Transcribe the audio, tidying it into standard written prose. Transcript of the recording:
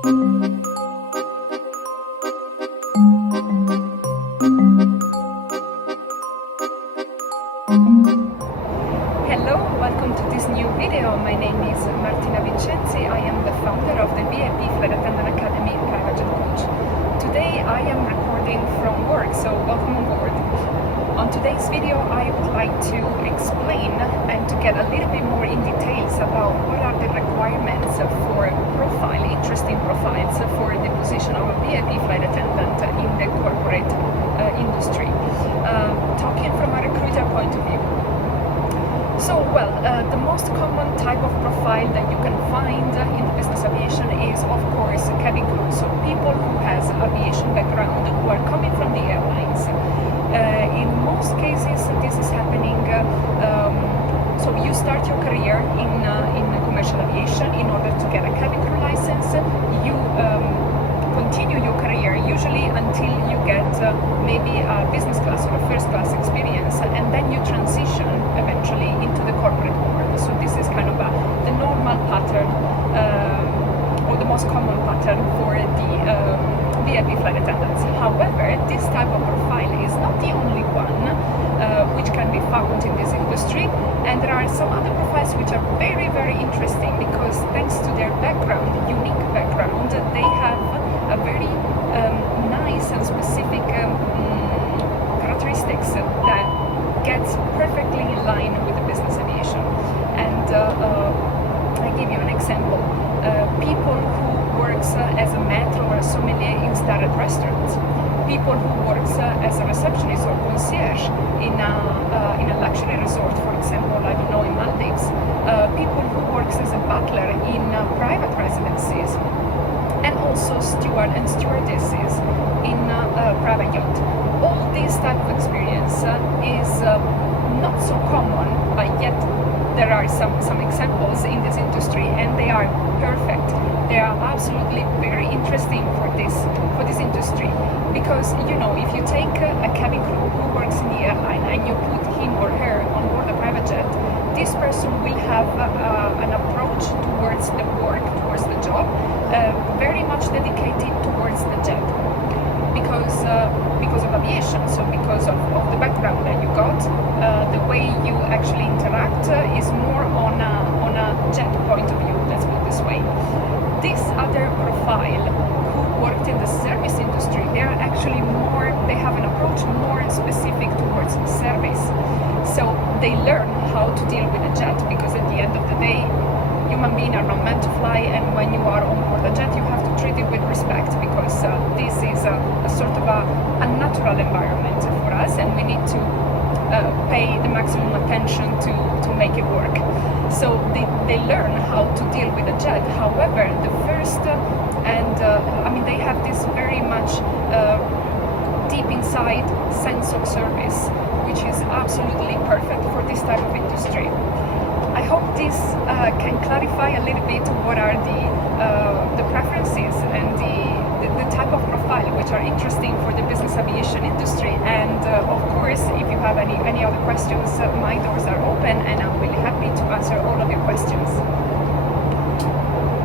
Hello, welcome to this new video. My name is Martina Vincenzi. I am the founder of the VIP Flight Attendant Academy Private Jet Coach. Today I am recording from work, so welcome on board. On today's video I would like to explain and to get a little bit more in details about what are the requirements for interesting profiles for the position of a VIP flight attendant in the corporate industry. Talking from a recruiter point of view. So, the most common type of profile that you can find in the business aviation is, of course, cabin crew. So, people who has aviation background, who are coming from the airlines. In most cases, this is happening. So, you start your career in commercial aviation in order to get a cabin crew license. You continue your career usually until you get maybe a business class or a first class experience, and then you transition eventually into the corporate world. So this is kind of the normal pattern or the most common pattern for the VIP flight attendants. However, this type of profile is not the only one which can be found in this industry, and there are some other profiles which are very, very interesting because thanks to their background, unique background, they have a very nice and specific characteristics that gets perfectly in line with the business aviation. And I give you an example. People who works as a maitre or a sommelier in starred restaurants, people who works as a receptionist or concierge in a luxury resort, for example, I don't know, in Maldives, people who works as a butler in private residences, and also steward and stewardesses in a private yacht. All this type of experience is not so common, but yet there are some examples in this industry, and they are perfect. They are absolutely very interesting for this industry, because if you take a cabin crew who works in the airline and you put him or her on board a private jet, this person will have an approach towards the work, towards the job, very much dedicated towards the jet, because of aviation. So because of the background that you got, the way you actually interact is more on a jet point of view. Let's put it this way. This other profile who worked in the service industry, they are actually they have an approach more specific towards service. So they learn how to deal with a jet, because at the end of the day, human beings are not meant to fly, and when you are on board a jet, you have to treat it with respect, because this is a sort of a natural environment for us, and we need to pay the maximum attention to make it work. So they learn how to deal with a jet. However, the first they have this very much deep inside sense of service, which is absolutely perfect for this type of industry. I hope this can clarify a little bit what are the preferences and the type of profile which are interesting for the business aviation industry. And of course, if you have any other questions, my doors are open, and I'm really happy to answer all of your questions.